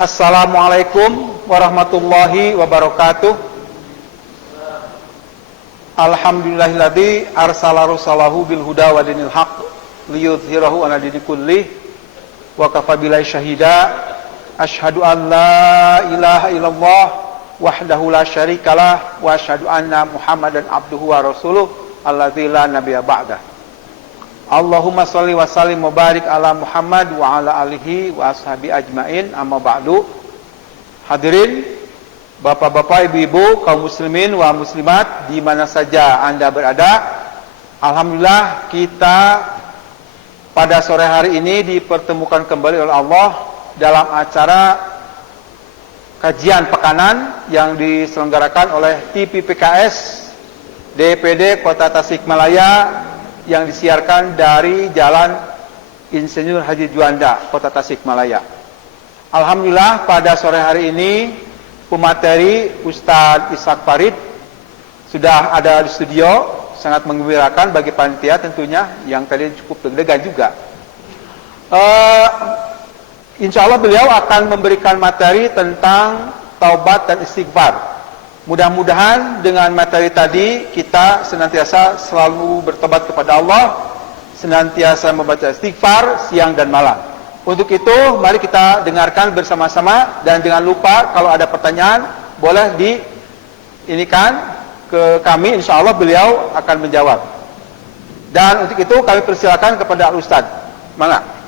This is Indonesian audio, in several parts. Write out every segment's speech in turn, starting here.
Assalamualaikum warahmatullahi wabarakatuh. Alhamdulillahilladzi arsala rasulahu bil huda wa dinil haqq liyudhhirahu 'ala dini kullih wa kafa billahi syahida. Asyhadu an la ilaha illallah wahdahu la syarikalah wa asyhadu anna Muhammadan abduhu wa rasuluh alladzi la nabiyya ba'da. Allahumma shalli wa sallim wa barik ala Muhammad wa ala alihi wa ashabi ajmain, amma ba'du. Hadirin bapak-bapak, ibu-ibu, kaum muslimin wa muslimat di mana saja Anda berada, alhamdulillah kita pada sore hari ini dipertemukan kembali oleh Allah dalam acara kajian pekanan yang diselenggarakan oleh TPPKS DPD Kota Tasikmalaya yang disiarkan dari Jalan Insinyur Haji Juanda, Kota Tasikmalaya. Alhamdulillah pada sore hari ini pemateri Ustadz Ishak Farid sudah ada di studio, sangat menggembirakan bagi panitia tentunya yang tadi cukup deg-degan juga. Insya Allah beliau akan memberikan materi tentang taubat dan istighfar. Mudah-mudahan dengan materi tadi kita senantiasa selalu bertobat kepada Allah, senantiasa membaca istighfar siang dan malam. Untuk itu mari kita dengarkan bersama-sama, dan jangan lupa kalau ada pertanyaan boleh diinikan ke kami, insya Allah beliau akan menjawab. Dan untuk itu kami persilakan kepada Al-Ustadz. Mangga.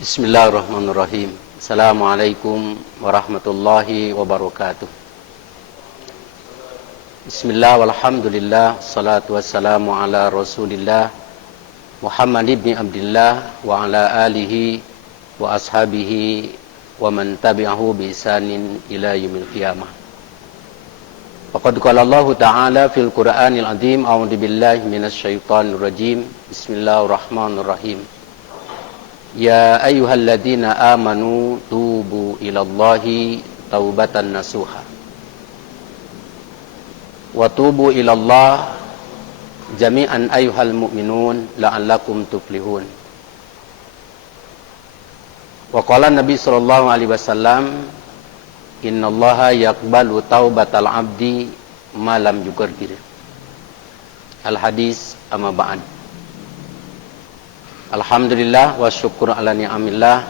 Bismillahirrahmanirrahim. Assalamualaikum warahmatullahi wabarakatuh. Bismillah walhamdulillah, salatu wassalamu ala rasulillah Muhammad ibn Abdillah wa ala alihi wa ashabihi wa man tabi'ahu bi ihsanin ila yaumil qiyamah. Faqad qala Allah ta'ala fil Qur'anil azim, a'udzu billahi minasy syaithanir rajim. Bismillahirrahmanirrahim. Ya ayyuhalladzina amanu tubu ilallahi taubatan nasuha. Wa tubu ilallah jami'an ayyuhal mu'minun la'allakum tuflihun. Wa qala Nabi sallallahu alaihi wasallam, innallaha yaqbalu taubatal abdi ma lam yugargir. Al hadis amma ba'd. Alhamdulillah wa syukur ala ni'amillah.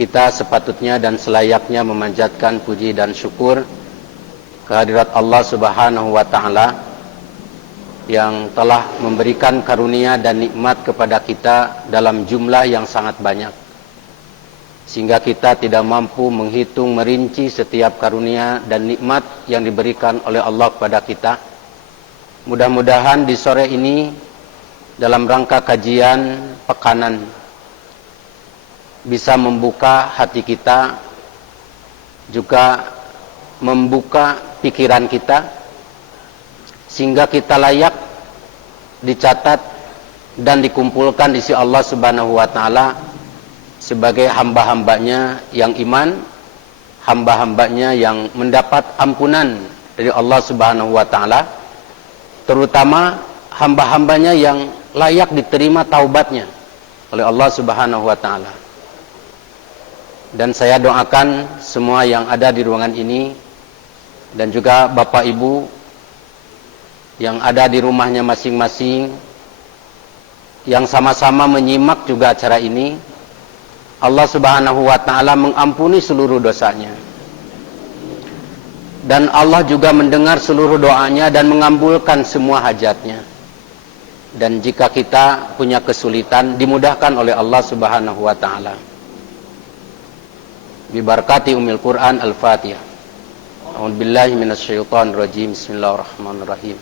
Kita sepatutnya dan selayaknya memanjatkan puji dan syukur kehadirat Allah Subhanahu wa ta'ala yang telah memberikan karunia dan nikmat kepada kita dalam jumlah yang sangat banyak, sehingga kita tidak mampu menghitung merinci setiap karunia dan nikmat yang diberikan oleh Allah kepada kita. Mudah-mudahan di sore ini dalam rangka kajian pekanan bisa membuka hati kita, juga membuka pikiran kita, sehingga kita layak dicatat dan dikumpulkan di sisi Allah Subhanahu wa ta'ala sebagai hamba-hambanya yang iman, hamba-hambanya yang mendapat ampunan dari Allah Subhanahu wa ta'ala, terutama hamba-hambanya yang layak diterima taubatnya oleh Allah Subhanahu wa ta'ala. Dan saya doakan semua yang ada di ruangan ini dan juga Bapak Ibu yang ada di rumahnya masing-masing yang sama-sama menyimak juga acara ini, Allah Subhanahu wa ta'ala mengampuni seluruh dosanya, dan Allah juga mendengar seluruh doanya dan mengabulkan semua hajatnya. Dan jika kita punya kesulitan, dimudahkan oleh Allah Subhanahu wa ta'ala. Bibarakati Ummul Quran Al-Fatihah. A'udzubillahi minasyaitonir rajim. Bismillahirrahmanirrahim.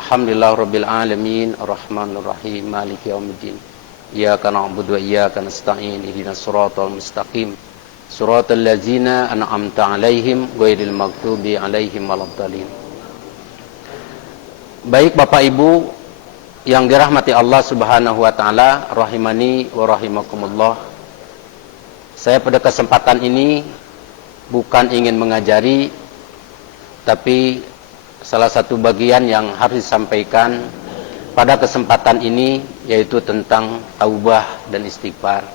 Alhamdulillahirabbil alamin, arrahmanirrahim, maliki yaumiddin. Iyyaka na'budu wa iyyaka nasta'in. Ihdinas siratal mustaqim. Siratal ladzina an'amta 'alaihim ghairil maghdubi 'alaihim waladdallin. Baik Bapak Ibu yang dirahmati Allah Subhanahu wa taala, rahimani wa rahimakumullah. Saya pada kesempatan ini bukan ingin mengajari, tapi salah satu bagian yang harus disampaikan pada kesempatan ini yaitu tentang taubah dan istighfar.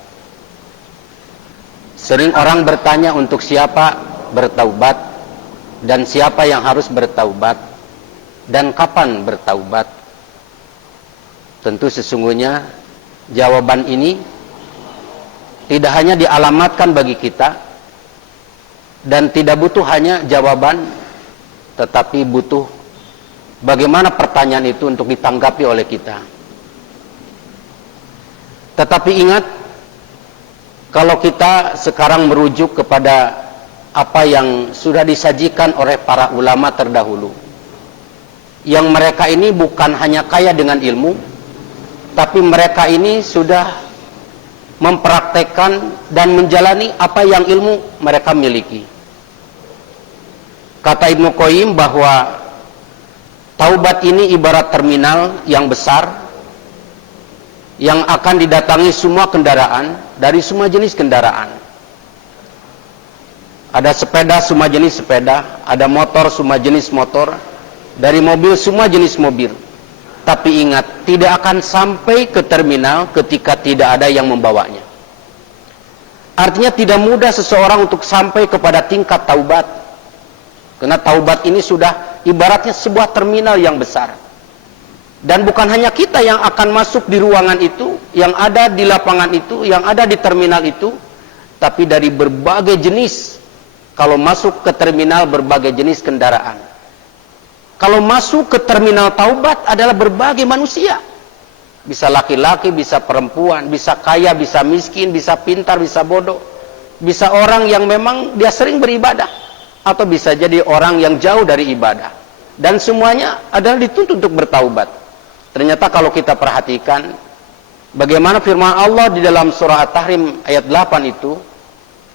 Sering orang bertanya untuk siapa bertaubat dan siapa yang harus bertaubat dan kapan bertaubat. Tentu sesungguhnya jawaban ini tidak hanya dialamatkan bagi kita dan tidak butuh hanya jawaban, tetapi butuh bagaimana pertanyaan itu untuk ditanggapi oleh kita. Tetapi ingat, kalau kita sekarang merujuk kepada apa yang sudah disajikan oleh para ulama terdahulu, yang mereka ini bukan hanya kaya dengan ilmu, tapi mereka ini sudah mempraktekkan dan menjalani apa yang ilmu mereka miliki. Kata Ibnu Qayyim bahwa taubat ini ibarat terminal yang besar yang akan didatangi semua kendaraan dari semua jenis kendaraan. Ada sepeda semua jenis sepeda, ada motor semua jenis motor, dari mobil semua jenis mobil. Tapi ingat, tidak akan sampai ke terminal ketika tidak ada yang membawanya. Artinya tidak mudah seseorang untuk sampai kepada tingkat taubat. Karena taubat ini sudah ibaratnya sebuah terminal yang besar. Dan bukan hanya kita yang akan masuk di ruangan itu, yang ada di lapangan itu, yang ada di terminal itu, tapi dari berbagai jenis. Kalau masuk ke terminal berbagai jenis kendaraan. Kalau masuk ke terminal taubat adalah berbagai manusia. Bisa laki-laki, bisa perempuan, bisa kaya, bisa miskin, bisa pintar, bisa bodoh. Bisa orang yang memang dia sering beribadah. Atau bisa jadi orang yang jauh dari ibadah. Dan semuanya adalah dituntut untuk bertaubat. Ternyata kalau kita perhatikan bagaimana firman Allah di dalam surah At-Tahrim ayat 8 itu,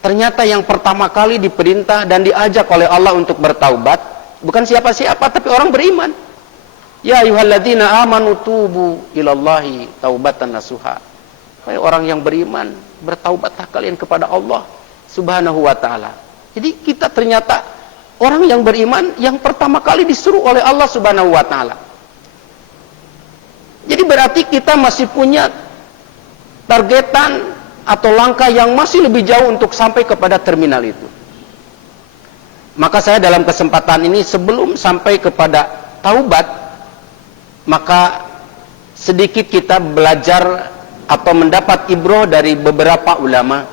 ternyata yang pertama kali diperintah dan diajak oleh Allah untuk bertaubat bukan siapa-siapa, tapi orang beriman. Ya ayyuhalladzina amanu tubu ilallahi taubatan nasuha. Hai orang yang beriman, bertaubatlah kalian kepada Allah Subhanahu wa taala. Jadi kita ternyata orang yang beriman yang pertama kali disuruh oleh Allah Subhanahu wa taala. Jadi berarti kita masih punya targetan atau langkah yang masih lebih jauh untuk sampai kepada terminal itu. Maka saya dalam kesempatan ini sebelum sampai kepada taubat, maka sedikit kita belajar atau mendapat ibrah dari beberapa ulama.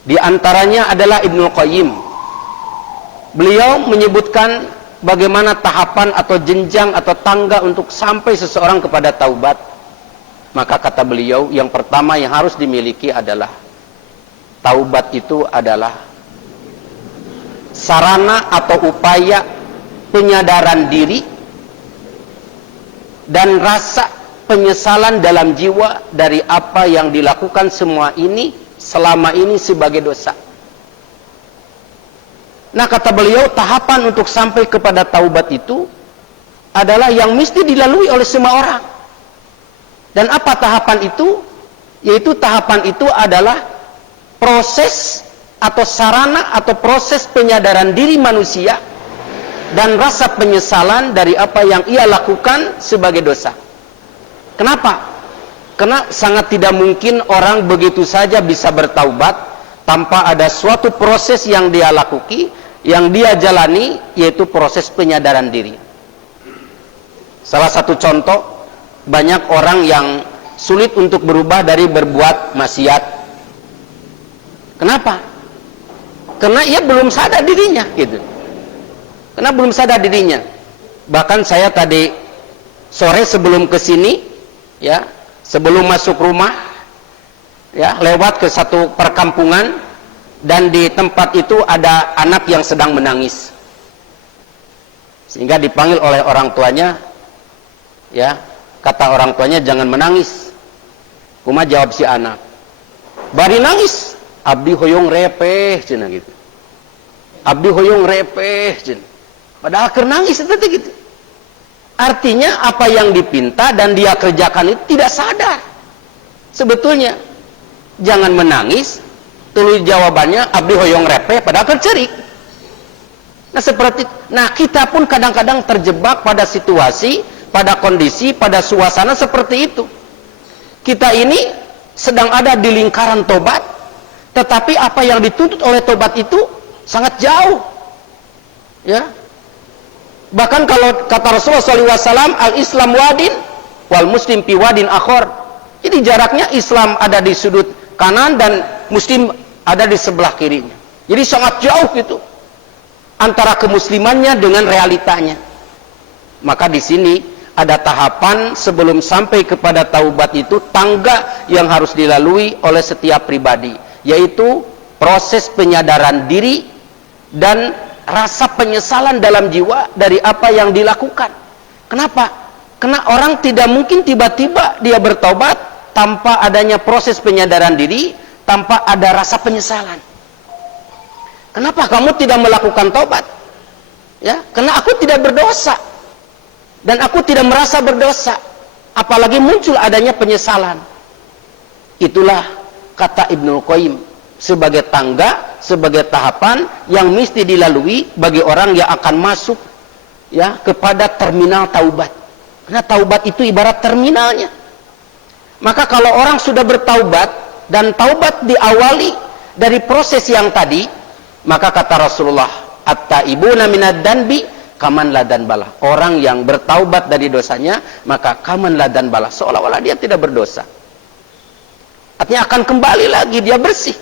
Di antaranya adalah Ibnu Qayyim. Beliau menyebutkan bagaimana tahapan atau jenjang atau tangga untuk sampai seseorang kepada taubat. Maka kata beliau, yang pertama yang harus dimiliki adalah taubat itu adalah sarana atau upaya penyadaran diri dan rasa penyesalan dalam jiwa dari apa yang dilakukan semua ini selama ini sebagai dosa. Nah, kata beliau, tahapan untuk sampai kepada taubat itu adalah yang mesti dilalui oleh semua orang. Dan apa tahapan itu? Yaitu tahapan itu adalah proses atau sarana atau proses penyadaran diri manusia dan rasa penyesalan dari apa yang ia lakukan sebagai dosa. Kenapa? Karena sangat tidak mungkin orang begitu saja bisa bertaubat tanpa ada suatu proses yang dia lakukan, yang dia jalani, yaitu proses penyadaran diri. Salah satu contoh, banyak orang yang sulit untuk berubah dari berbuat maksiat. Kenapa? Karena ia belum sadar dirinya, gitu. Karena belum sadar dirinya. Bahkan saya tadi sore sebelum ke sini, ya, sebelum masuk rumah, ya, lewat ke satu perkampungan, dan di tempat itu ada anak yang sedang menangis. Sehingga dipanggil oleh orang tuanya, ya, kata orang tuanya, jangan menangis, Kumaha jawab si anak? Bari nangis, abdi hoyong repeh cenah gitu. Abdi hoyong repeh cenah. Padahal keur nangis itu gitu. Artinya apa yang dipinta dan dia kerjakan itu tidak sadar. Sebetulnya jangan menangis, tulis jawabannya abdi hoyong repeh padahal keur ceurik. Nah kita pun kadang-kadang terjebak pada situasi, pada kondisi, pada suasana seperti itu. Kita ini sedang ada di lingkaran tobat, tetapi apa yang dituntut oleh tobat itu sangat jauh. Ya. Bahkan kalau kata Rasulullah SAW, al-Islam wadin, wal muslim fi wadin akhor. Jadi jaraknya Islam ada di sudut kanan dan Muslim ada di sebelah kirinya. Jadi sangat jauh gitu antara kemuslimannya dengan realitanya. Maka di sini ada tahapan sebelum sampai kepada taubat itu, tangga yang harus dilalui oleh setiap pribadi, yaitu proses penyadaran diri dan rasa penyesalan dalam jiwa dari apa yang dilakukan. Kenapa? Karena orang tidak mungkin tiba-tiba dia bertobat tanpa adanya proses penyadaran diri, tanpa ada rasa penyesalan. Kenapa kamu tidak melakukan tobat? Ya, karena aku tidak berdosa dan aku tidak merasa berdosa, apalagi muncul adanya penyesalan. Itulah kata Ibnu Qayyim, sebagai tangga, sebagai tahapan yang mesti dilalui bagi orang yang akan masuk ya kepada terminal taubat. Karena taubat itu ibarat terminalnya. Maka kalau orang sudah bertaubat dan taubat diawali dari proses yang tadi, maka kata Rasulullah, at-taibuna minad danbi kaman ladan balah. Orang yang bertaubat dari dosanya, maka kaman ladan balah, seolah-olah dia tidak berdosa. Artinya akan kembali lagi, dia bersih.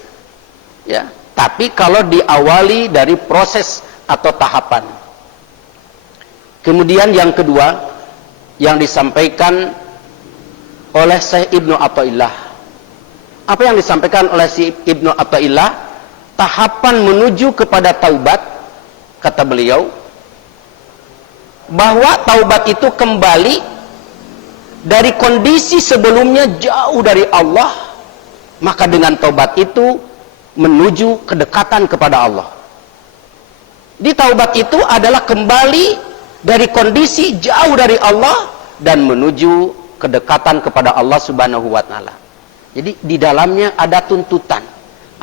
Ya, tapi kalau diawali dari proses atau tahapan. Kemudian yang kedua yang disampaikan oleh Syekh Ibnu Athaillah. Apa yang disampaikan oleh Syekh Ibnu Athaillah? Tahapan menuju kepada taubat, kata beliau, bahwa taubat itu kembali dari kondisi sebelumnya jauh dari Allah, maka dengan taubat itu menuju kedekatan kepada Allah. Di taubat itu adalah kembali dari kondisi jauh dari Allah dan menuju kedekatan kepada Allah Subhanahu wa taala. Jadi di dalamnya ada tuntutan,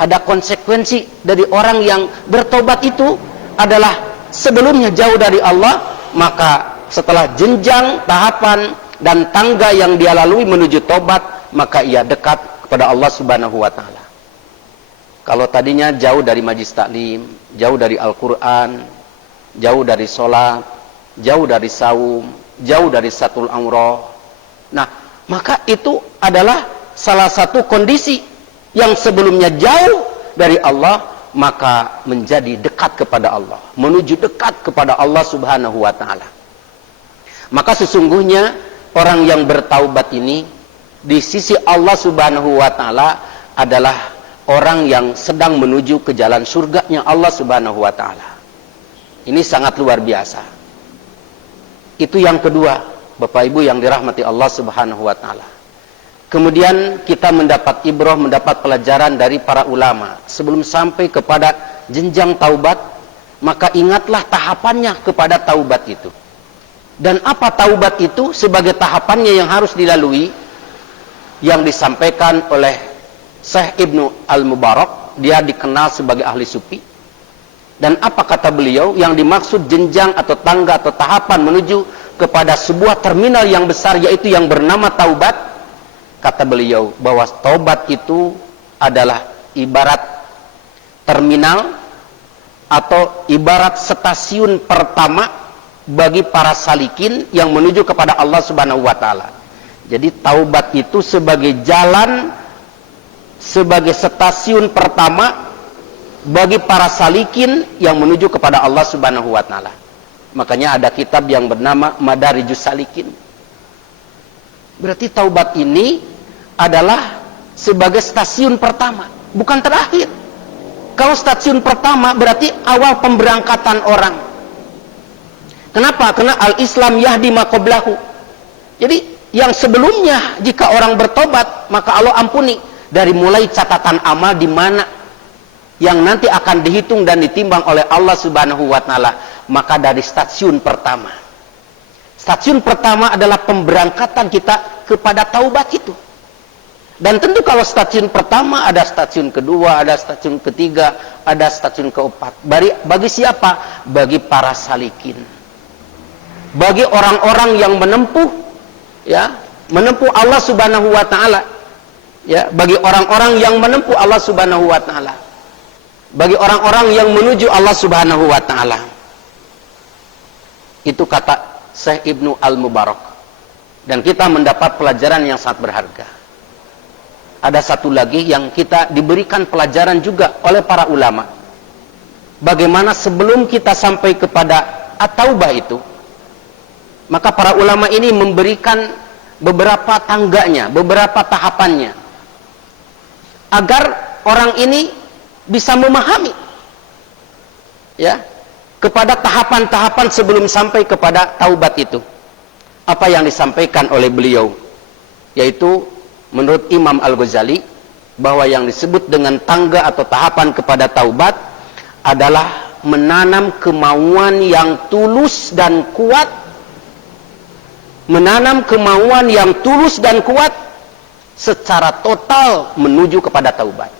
ada konsekuensi dari orang yang bertobat itu adalah sebelumnya jauh dari Allah, maka setelah jenjang, tahapan dan tangga yang dia lalui menuju tobat, maka ia dekat kepada Allah Subhanahu wa taala. Kalau tadinya jauh dari majlis taklim, jauh dari Al-Qur'an, jauh dari sholat, jauh dari saum, jauh dari satul umrah. Nah, maka itu adalah salah satu kondisi yang sebelumnya jauh dari Allah, maka menjadi dekat kepada Allah, menuju dekat kepada Allah Subhanahu wa taala. Maka sesungguhnya orang yang bertaubat ini di sisi Allah Subhanahu wa taala adalah orang yang sedang menuju ke jalan surganya Allah Subhanahu wa taala. Ini sangat luar biasa. Itu yang kedua, Bapak Ibu yang dirahmati Allah Subhanahu wa taala. Kemudian kita mendapat ibrah, mendapat pelajaran dari para ulama. Sebelum sampai kepada jenjang taubat, maka ingatlah tahapannya kepada taubat itu. Dan apa taubat itu sebagai tahapannya yang harus dilalui, yang disampaikan oleh Syekh Ibnu Al-Mubarak. Dia dikenal sebagai ahli sufi. Dan apa kata beliau? Yang dimaksud jenjang atau tangga atau tahapan menuju kepada sebuah terminal yang besar, yaitu yang bernama taubat. Kata beliau bahwa taubat itu adalah ibarat terminal atau ibarat stasiun pertama bagi para salikin yang menuju kepada Allah Subhanahu wa taala. Jadi taubat itu sebagai jalan, sebagai stasiun pertama bagi para salikin yang menuju kepada Allah Subhanahu wa taala. Makanya ada kitab yang bernama Madarijus Salikin. Berarti taubat ini adalah sebagai stasiun pertama, bukan terakhir. Kalau stasiun pertama berarti awal pemberangkatan orang. Kenapa? Karena al-Islam yahdi ma qablahu. Jadi Yang sebelumnya jika orang bertobat maka Allah ampuni, dari mulai catatan amal di mana yang nanti akan dihitung dan ditimbang oleh Allah Subhanahu wa taala, maka dari stasiun pertama. Stasiun pertama adalah pemberangkatan kita kepada taubat itu. Dan tentu kalau stasiun pertama, ada stasiun kedua, ada stasiun ketiga, ada stasiun keempat. Bagi siapa? Bagi para salikin. Bagi orang-orang yang menempuh, ya, menempuh Allah Subhanahu wa taala. Ya, bagi orang-orang yang menempuh Allah Subhanahu wa taala. Bagi orang-orang yang menuju Allah Subhanahu wa taala. Itu kata Syekh Ibnu Al-Mubarak. Dan kita mendapat pelajaran yang sangat berharga. Ada satu lagi yang kita diberikan pelajaran juga oleh para ulama. Bagaimana sebelum kita sampai kepada at-taubah itu, maka para ulama ini memberikan beberapa tangganya, beberapa tahapannya, agar orang ini bisa memahami, ya, kepada tahapan-tahapan sebelum sampai kepada taubat itu. Apa yang disampaikan oleh beliau, yaitu menurut Imam Al-Ghazali, bahwa yang disebut dengan tangga atau tahapan kepada taubat adalah menanam kemauan yang tulus dan kuat, menanam kemauan yang tulus dan kuat secara total menuju kepada taubat.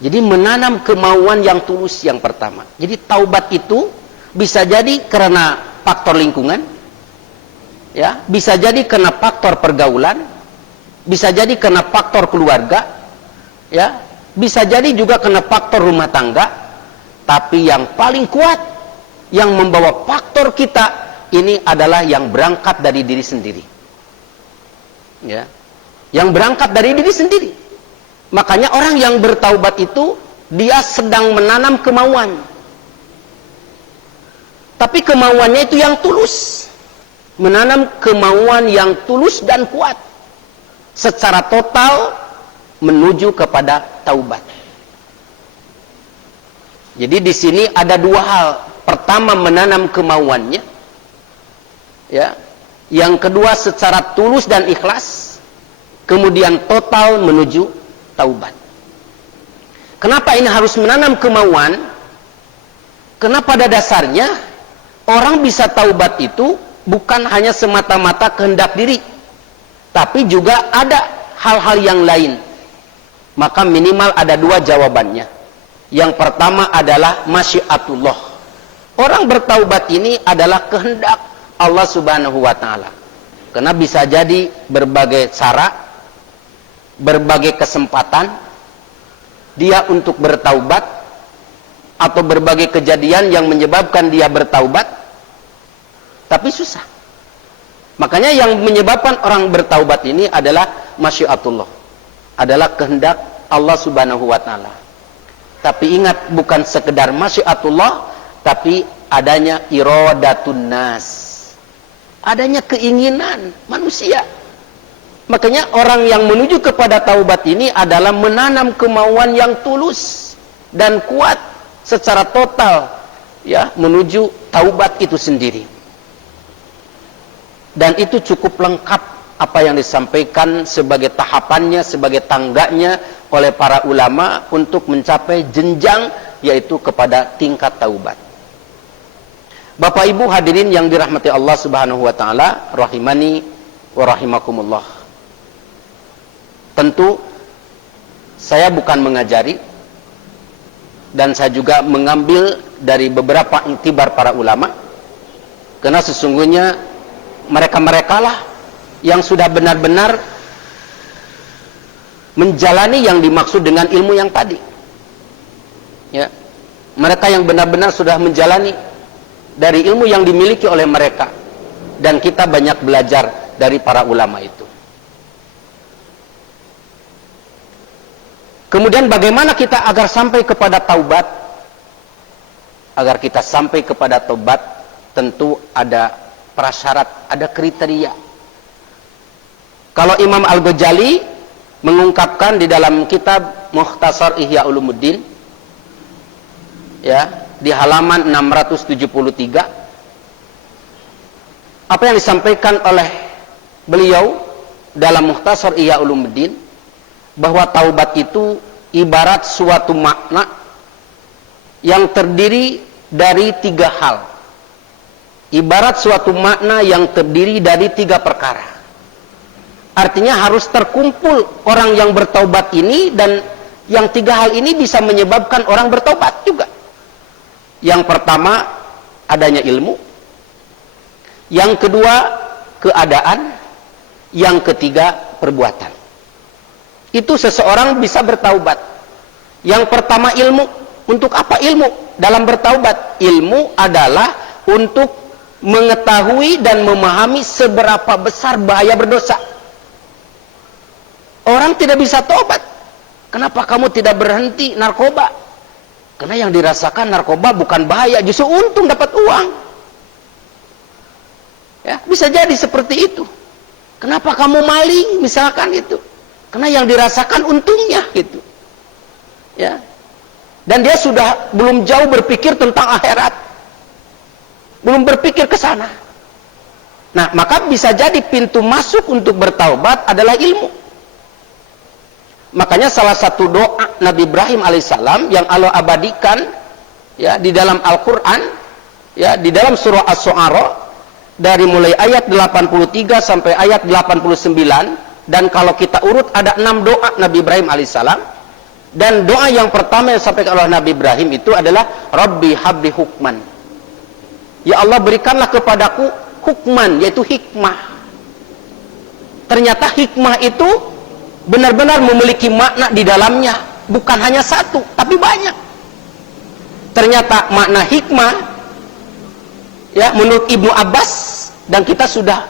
Jadi menanam kemauan yang tulus yang pertama. Jadi taubat itu bisa jadi karena faktor lingkungan, ya, bisa jadi karena faktor pergaulan, bisa jadi karena faktor keluarga, ya, bisa jadi juga karena faktor rumah tangga. Tapi yang paling kuat yang membawa faktor kita ini adalah yang berangkat dari diri sendiri, ya, yang berangkat dari diri sendiri. Makanya orang yang bertaubat itu dia sedang menanam kemauan, tapi kemauannya itu yang tulus, menanam kemauan yang tulus dan kuat secara total menuju kepada taubat. Jadi di sini ada dua hal. Pertama, menanam kemauannya, ya. Yang kedua, secara tulus dan ikhlas, kemudian total menuju taubat. Kenapa ini harus menanam kemauan? Karena pada dasarnya orang bisa taubat itu bukan hanya semata-mata kehendak diri, tapi juga ada hal-hal yang lain. Maka minimal ada dua jawabannya. Yang pertama adalah masyiatullah. Orang bertaubat ini adalah kehendak Allah Subhanahu wa taala. Karena bisa jadi berbagai cara, berbagai kesempatan dia untuk bertaubat, atau berbagai kejadian yang menyebabkan dia bertaubat, tapi susah. Makanya yang menyebabkan orang bertaubat ini adalah masyiatullah, adalah kehendak Allah Subhanahu wa taala. Tapi ingat, bukan sekedar masyiatullah, tapi adanya iradatun nas, adanya keinginan manusia. Makanya orang yang menuju kepada taubat ini adalah menanam kemauan yang tulus dan kuat secara total, ya, menuju taubat itu sendiri. Dan itu cukup lengkap apa yang disampaikan sebagai tahapannya, sebagai tangganya oleh para ulama untuk mencapai jenjang, yaitu kepada tingkat taubat. Bapak Ibu hadirin yang dirahmati Allah Subhanahu wa taala, rahimani wa rahimakumullah. Tentu saya bukan mengajari, dan saya juga mengambil dari beberapa iktibar para ulama, karena sesungguhnya mereka-mereka lah yang sudah benar-benar menjalani yang dimaksud dengan ilmu yang tadi, ya. Mereka yang benar-benar sudah menjalani dari ilmu yang dimiliki oleh mereka, dan kita banyak belajar dari para ulama itu. Kemudian bagaimana kita agar sampai kepada taubat? Agar kita sampai kepada taubat, tentu ada prasyarat, ada kriteria. Kalau Imam Al-Ghazali mengungkapkan di dalam kitab Mukhtasar Ihya Ulumuddin, ya, di halaman 673, apa yang disampaikan oleh beliau dalam Mukhtasar Ihya Ulumuddin bahwa taubat itu ibarat suatu makna yang terdiri dari 3 hal. Ibarat suatu makna yang terdiri dari 3 perkara. Artinya harus terkumpul orang yang bertaubat ini, dan yang 3 hal ini bisa menyebabkan orang bertaubat juga. Yang pertama, adanya ilmu. Yang kedua, keadaan. Yang ketiga, perbuatan. Itu seseorang bisa bertaubat. Yang pertama, ilmu. Untuk apa ilmu dalam bertaubat? Ilmu adalah untuk mengetahui dan memahami seberapa besar bahaya berdosa. Orang tidak bisa taubat. Kenapa kamu tidak berhenti narkoba? Karena yang dirasakan narkoba bukan bahaya, justru untung dapat uang. Ya, bisa jadi seperti itu. Kenapa kamu maling misalkan itu? Karena yang dirasakan untungnya gitu. Ya. Dan dia sudah belum jauh berpikir tentang akhirat. Belum berpikir ke sana. Nah, maka bisa jadi pintu masuk untuk bertaubat adalah ilmu. Makanya salah satu doa Nabi Ibrahim alaihissalam yang Allah abadikan ya di dalam Al-Qur'an, ya di dalam surah Asy-Syu'ara, dari mulai ayat 83 sampai ayat 89, dan kalau kita urut ada 6 doa Nabi Ibrahim alaihissalam. Dan doa yang pertama yang disampaikan oleh Nabi Ibrahim itu adalah Rabbi habli hukman. Ya Allah, berikanlah kepadaku hukman, yaitu hikmah. Ternyata hikmah itu benar-benar memiliki makna di dalamnya, bukan hanya satu, tapi banyak. Ternyata makna hikmah, ya, menurut Ibnu Abbas, dan kita sudah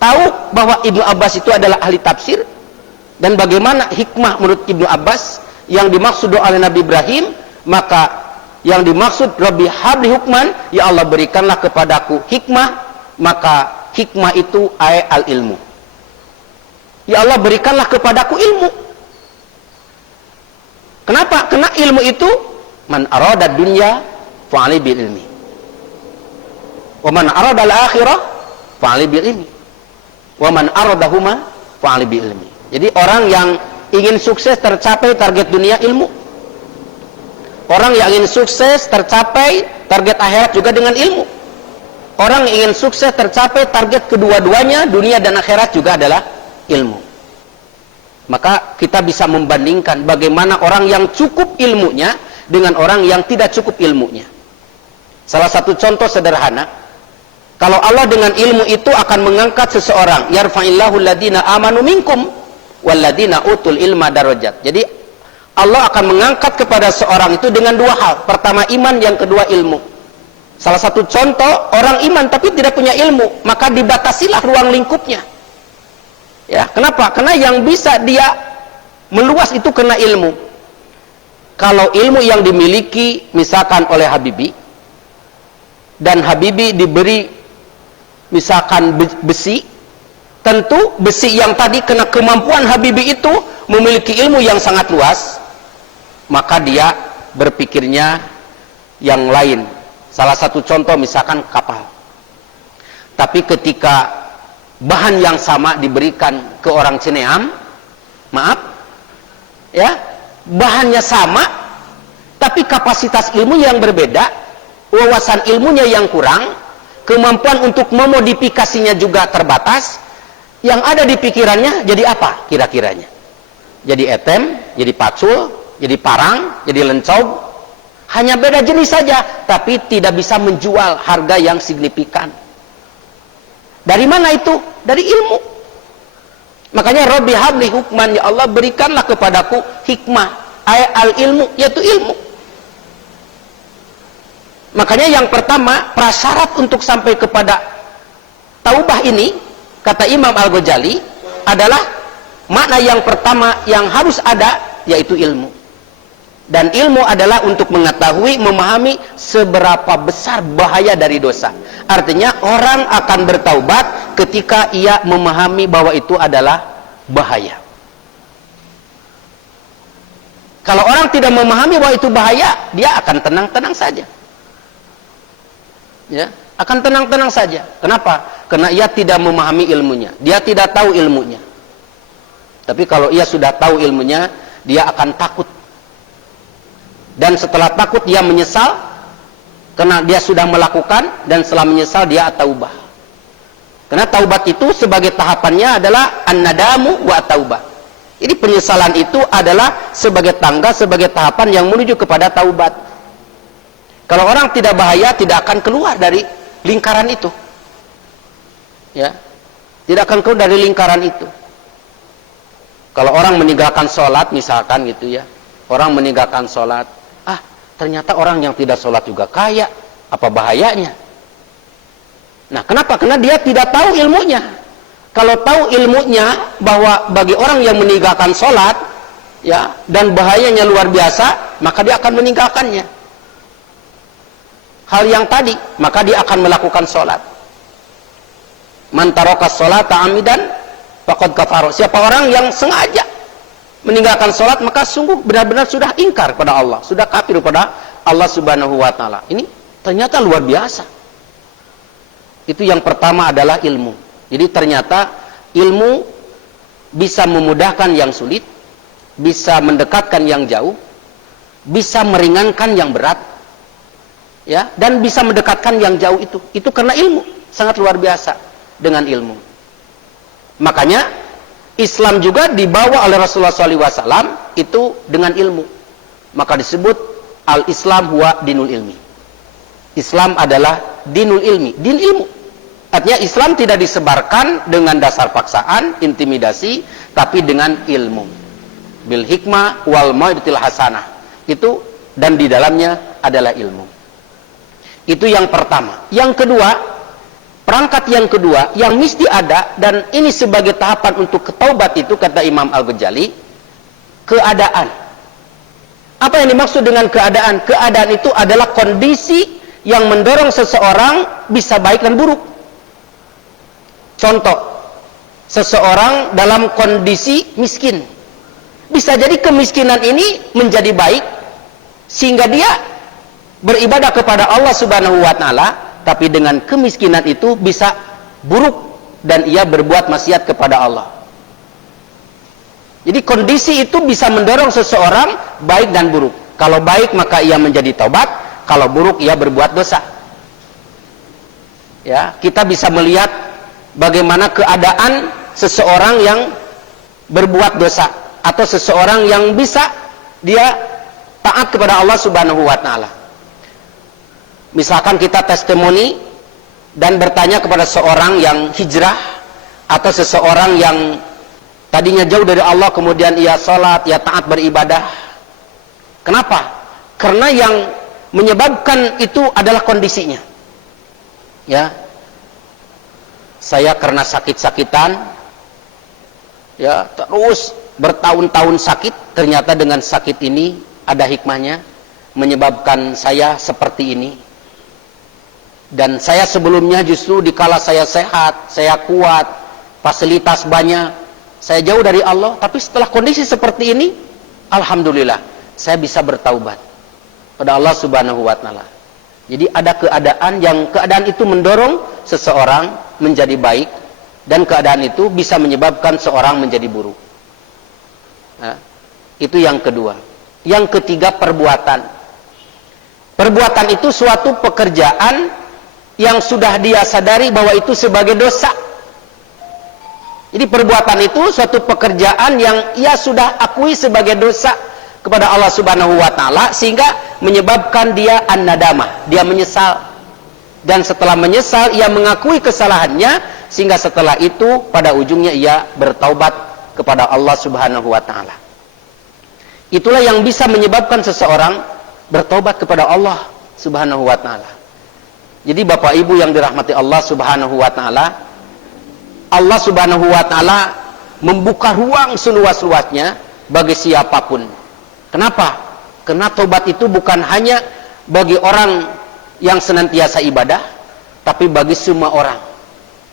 tahu bahwa Ibnu Abbas itu adalah ahli tafsir, dan bagaimana hikmah menurut Ibnu Abbas yang dimaksud doa oleh Nabi Ibrahim, maka yang dimaksud Rabbi habli hukman, ya Allah berikanlah kepadaku hikmah, maka hikmah itu al ilmu. Ya Allah berikanlah kepadaku ilmu. Kenapa? Karena ilmu itu man arada dunya fa'ali bil ilmi. Wa man arada al-akhirah fa'ali bil ilmi. Wa man aradahuma fa'ali bil ilmi. Jadi orang yang ingin sukses tercapai target dunia, ilmu. Orang yang ingin sukses tercapai target akhirat juga dengan ilmu. Orang yang ingin sukses tercapai target kedua-duanya, dunia dan akhirat, juga adalah ilmu. Maka kita bisa membandingkan bagaimana orang yang cukup ilmunya dengan orang yang tidak cukup ilmunya. Salah satu contoh sederhana, kalau Allah dengan ilmu itu akan mengangkat seseorang, yarfa'illahu alladhina amanu minkum walladhina utul ilma darajat. Jadi Allah akan mengangkat kepada seorang itu dengan 2 hal. Pertama iman, yang kedua ilmu. Salah satu contoh, orang iman tapi tidak punya ilmu, maka dibatasilah ruang lingkupnya. Ya, kenapa? Karena yang bisa dia meluas itu karena ilmu. Kalau ilmu yang dimiliki misalkan oleh Habibie, dan Habibie diberi misalkan besi, tentu besi yang tadi kena kemampuan Habibie itu memiliki ilmu yang sangat luas, maka dia berpikirnya yang lain. Salah satu contoh misalkan kapal. Tapi ketika bahan yang sama diberikan ke orang Cineam, maaf ya, bahannya sama tapi kapasitas ilmu yang berbeda, wawasan ilmunya yang kurang, kemampuan untuk memodifikasinya juga terbatas. Yang ada di pikirannya jadi apa kira-kiranya? Jadi etem, jadi pacul, jadi parang, jadi lencog. Hanya beda jenis saja, tapi tidak bisa menjual harga yang signifikan. Dari mana itu? Dari ilmu. Makanya Rabbi habli hukman, ya Allah berikanlah kepadaku hikmah, al ilmu, yaitu ilmu. Makanya yang pertama, prasyarat untuk sampai kepada taubah ini, kata Imam Al-Ghazali, adalah makna yang pertama yang harus ada, yaitu ilmu. Dan ilmu adalah untuk mengetahui, memahami seberapa besar bahaya dari dosa. Artinya orang akan bertaubat ketika ia memahami bahwa itu adalah bahaya. Kalau orang tidak memahami bahwa itu bahaya, dia akan tenang-tenang saja. Ya, akan tenang-tenang saja. Kenapa? Karena ia tidak memahami ilmunya, dia tidak tahu ilmunya. Tapi kalau ia sudah tahu ilmunya, dia akan takut. Dan setelah takut dia menyesal, karena dia sudah melakukan, dan setelah menyesal dia taubah. Karena taubat itu sebagai tahapannya adalah an-nadamu wa taubah. Jadi penyesalan itu adalah sebagai tangga, sebagai tahapan yang menuju kepada taubat. Kalau orang tidak bahaya, tidak akan keluar dari lingkaran itu. Ya, tidak akan keluar dari lingkaran itu. Kalau orang meninggalkan sholat misalkan gitu ya, orang meninggalkan sholat, ternyata orang yang tidak sholat juga kaya, apa bahayanya? Nah, kenapa? Karena dia tidak tahu ilmunya. Kalau tahu ilmunya bahwa bagi orang yang meninggalkan sholat, ya, dan bahayanya luar biasa, maka dia akan meninggalkannya. Hal yang tadi, maka dia akan melakukan sholat. Man taraka sholata amidan faqad kafara. Siapa orang yang sengaja meninggalkan sholat, maka sungguh benar-benar sudah ingkar pada Allah, sudah kafir pada Allah Subhanahu wa ta'ala. Ini ternyata luar biasa. Itu yang pertama adalah ilmu. Jadi ternyata ilmu bisa memudahkan yang sulit, bisa mendekatkan yang jauh, bisa meringankan yang berat, ya, dan bisa mendekatkan yang jauh itu. Itu karena ilmu, sangat luar biasa dengan ilmu. Makanya Islam juga dibawa oleh Rasulullah SAW itu dengan ilmu. Maka disebut al-Islam huwa dinul ilmi. Islam adalah dinul ilmi, din ilmu. Artinya Islam tidak disebarkan dengan dasar paksaan, intimidasi, tapi dengan ilmu. Bil hikmah wal mau'izatil hasanah. Itu, dan di dalamnya adalah ilmu. Itu yang pertama. Yang kedua, perangkat yang kedua yang mesti ada, dan ini sebagai tahapan untuk ketaubat itu, kata Imam Al-Ghazali, keadaan. Apa yang dimaksud dengan keadaan? Keadaan itu adalah kondisi yang mendorong seseorang bisa baik dan buruk. Contoh, seseorang dalam kondisi miskin, bisa jadi kemiskinan ini menjadi baik sehingga dia beribadah kepada Allah Subhanahu wa ta'ala, tapi dengan kemiskinan itu bisa buruk dan ia berbuat maksiat kepada Allah. Jadi kondisi itu bisa mendorong seseorang baik dan buruk. Kalau baik maka ia menjadi taubat, kalau buruk ia berbuat dosa. Ya, kita bisa melihat bagaimana keadaan seseorang yang berbuat dosa, atau seseorang yang bisa dia taat kepada Allah Subhanahu wa ta'ala. Misalkan kita testimoni dan bertanya kepada seorang yang hijrah, atau seseorang yang tadinya jauh dari Allah kemudian ia sholat, ia taat beribadah. Kenapa? Karena yang menyebabkan itu adalah kondisinya. Ya, saya karena sakit-sakitan, ya, terus bertahun-tahun sakit, ternyata dengan sakit ini ada hikmahnya menyebabkan saya seperti ini. Dan saya sebelumnya justru dikala saya sehat, saya kuat, fasilitas banyak, saya jauh dari Allah, tapi setelah kondisi seperti ini, alhamdulillah saya bisa bertaubat pada Allah Subhanahu wa ta'ala. Jadi ada keadaan itu mendorong seseorang menjadi baik, dan keadaan itu bisa menyebabkan seorang menjadi buruk. Nah, itu yang kedua. Yang ketiga, perbuatan. Perbuatan itu suatu pekerjaan yang sudah dia sadari bahwa itu sebagai dosa. Jadi perbuatan itu suatu pekerjaan yang ia sudah akui sebagai dosa kepada Allah Subhanahu wa ta'ala, sehingga menyebabkan dia an-nadamah, dia menyesal. Dan setelah menyesal ia mengakui kesalahannya, sehingga setelah itu pada ujungnya ia bertaubat kepada Allah Subhanahu wa ta'ala. Itulah yang bisa menyebabkan seseorang bertaubat kepada Allah Subhanahu wa ta'ala. Jadi Bapak Ibu yang dirahmati Allah Subhanahu wa ta'ala, Allah Subhanahu wa ta'ala membuka ruang seluas-luasnya bagi siapapun. Kenapa? Karena taubat itu bukan hanya bagi orang yang senantiasa ibadah, tapi bagi semua orang,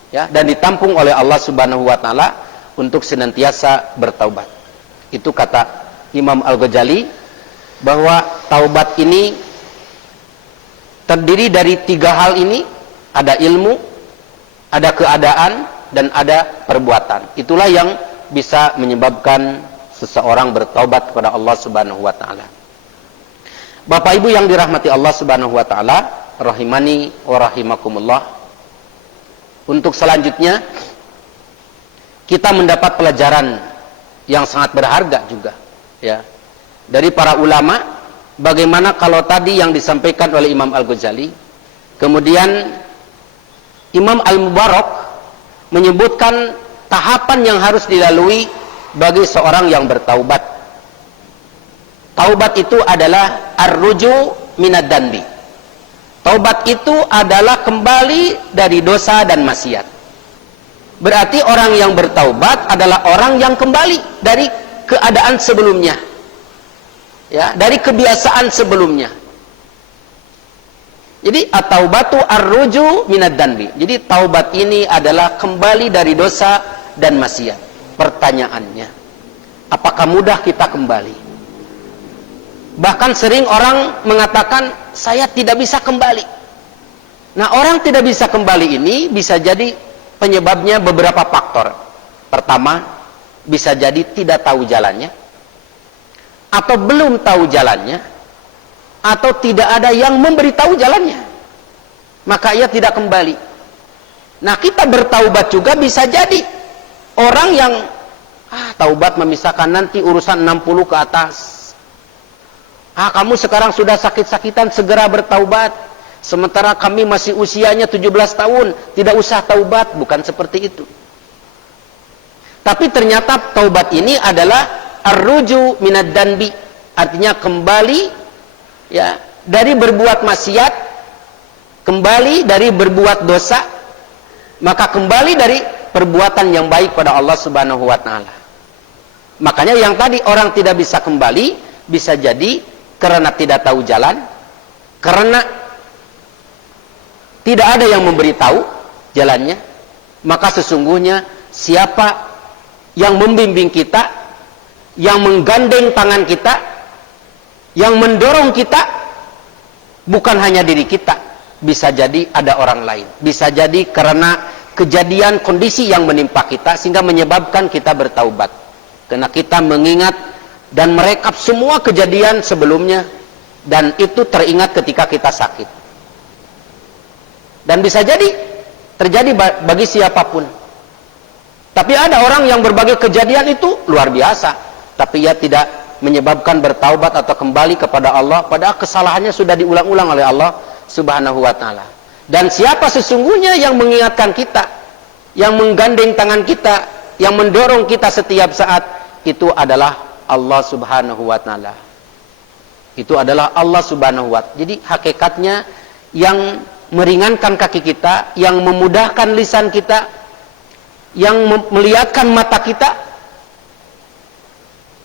ya, dan ditampung oleh Allah Subhanahu wa ta'ala untuk senantiasa bertaubat. Itu kata Imam Al-Ghazali, bahwa taubat ini terdiri dari 3 hal ini. Ada ilmu, ada keadaan dan ada perbuatan. Itulah yang bisa menyebabkan seseorang bertaubat kepada Allah Subhanahu wa taala. Bapak Ibu yang dirahmati Allah Subhanahu wa taala, rahimani wa rahimakumullah. Untuk selanjutnya kita mendapat pelajaran yang sangat berharga juga, ya. Dari para ulama, bagaimana kalau tadi yang disampaikan oleh Imam Al-Ghazali, kemudian Imam Al-Mubarak menyebutkan tahapan yang harus dilalui bagi seorang yang bertaubat. Taubat itu adalah ar-ruju minad danbi. Taubat itu adalah kembali dari dosa dan maksiat. Berarti orang yang bertaubat adalah orang yang kembali dari keadaan sebelumnya, ya, dari kebiasaan sebelumnya. Jadi at-taubatu ar-ruju minad danbi. Jadi taubat ini adalah kembali dari dosa dan maksiat. Pertanyaannya, apakah mudah kita kembali? Bahkan sering orang mengatakan, saya tidak bisa kembali. Nah, orang tidak bisa kembali ini bisa jadi penyebabnya beberapa faktor. Pertama, bisa jadi tidak tahu jalannya, atau belum tahu jalannya, atau tidak ada yang memberitahu jalannya, maka ia tidak kembali. Nah, kita bertaubat juga bisa jadi orang yang taubat memisahkan nanti urusan 60 ke atas. Kamu sekarang sudah sakit-sakitan, segera bertaubat. Sementara kami masih usianya 17 tahun, tidak usah taubat. Bukan seperti itu. Tapi ternyata taubat ini adalah ar-ruju minad danbi, artinya kembali, ya, dari berbuat maksiat, kembali dari berbuat dosa, maka kembali dari perbuatan yang baik pada Allah Subhanahu wa taala. Makanya yang tadi orang tidak bisa kembali, bisa jadi karena tidak tahu jalan, karena tidak ada yang memberitahu jalannya. Maka sesungguhnya siapa yang membimbing kita, yang menggandeng tangan kita, yang mendorong kita, bukan hanya diri kita, bisa jadi ada orang lain, bisa jadi karena kejadian kondisi yang menimpa kita sehingga menyebabkan kita bertaubat, karena kita mengingat dan merekap semua kejadian sebelumnya, dan itu teringat ketika kita sakit. Dan bisa jadi terjadi bagi siapapun. Tapi ada orang yang berbagai kejadian itu luar biasa, tapi ia tidak menyebabkan bertaubat atau kembali kepada Allah, padahal kesalahannya sudah diulang-ulang oleh Allah Subhanahu wa taala. Dan siapa sesungguhnya yang mengingatkan kita, yang menggandeng tangan kita, yang mendorong kita setiap saat, itu adalah Allah Subhanahu wa taala. Itu adalah Allah Subhanahu wa taala. Jadi hakikatnya yang meringankan kaki kita, yang memudahkan lisan kita, yang melihatkan mata kita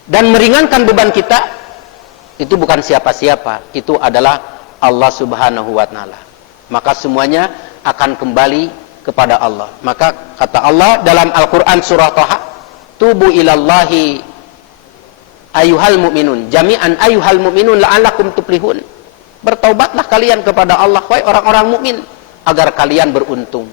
dan meringankan beban kita, itu bukan siapa-siapa, itu adalah Allah Subhanahu wa taala. Maka semuanya akan kembali kepada Allah. Maka kata Allah dalam Al-Qur'an surah Thaha, tubu ilallahi ayuhal mu'minun jami'an ayuhal mu'minun la'alakum tuflihun. Bertaubatlah kalian kepada Allah, wahai orang-orang mukmin, agar kalian beruntung.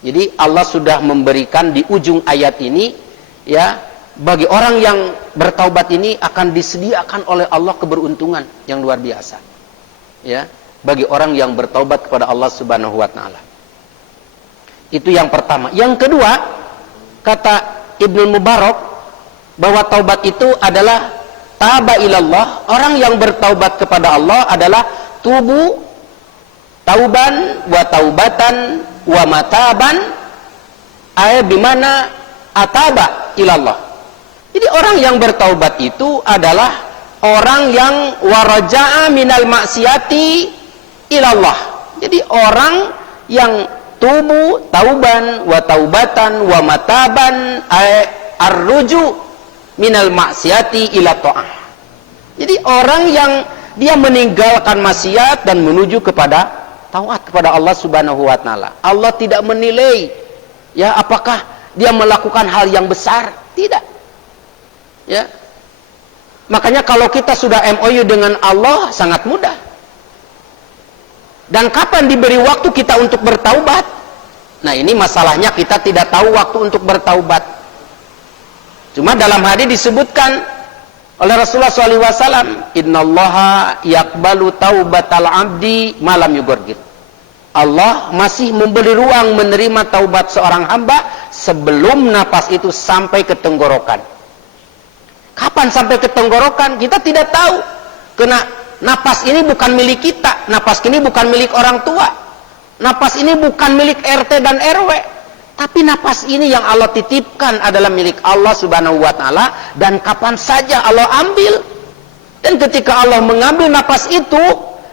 Jadi Allah sudah memberikan di ujung ayat ini, ya, bagi orang yang bertaubat ini akan disediakan oleh Allah keberuntungan yang luar biasa, ya, bagi orang yang bertaubat kepada Allah Subhanahu wa taala. Itu yang pertama. Yang kedua, kata Ibnu Mubarak, bahwa taubat itu adalah taba ilallah. Orang yang bertaubat kepada Allah adalah tubu tauban wa taubatan wa mataban, ay bimana ataba ilallah. Jadi orang yang bertaubat itu adalah orang yang waraja'a minal maksiati ilallah. Jadi orang yang tubu tauban wa taubatan wa mataban, ay arruju minal maksiati ila ta'ah. Jadi orang yang dia meninggalkan maksiat dan menuju kepada taat kepada Allah Subhanahu wa taala. Allah tidak menilai, ya, apakah dia melakukan hal yang besar, tidak. Ya. Makanya kalau kita sudah MOU dengan Allah sangat mudah. Dan kapan diberi waktu kita untuk bertaubat? Nah, ini masalahnya, kita tidak tahu waktu untuk bertaubat. Cuma dalam hadis disebutkan oleh Rasulullah SAW, innallaha yaqbalu taubatal abdi malam yughargir. Allah masih memberi ruang menerima taubat seorang hamba sebelum napas itu sampai ke tenggorokan. Kapan sampai ke tenggorokan? Kita tidak tahu. Karena napas ini bukan milik kita, napas ini bukan milik orang tua. Napas ini bukan milik RT dan RW, tapi napas ini yang Allah titipkan adalah milik Allah Subhanahu wa Ta'ala, dan kapan saja Allah ambil. Dan ketika Allah mengambil napas itu,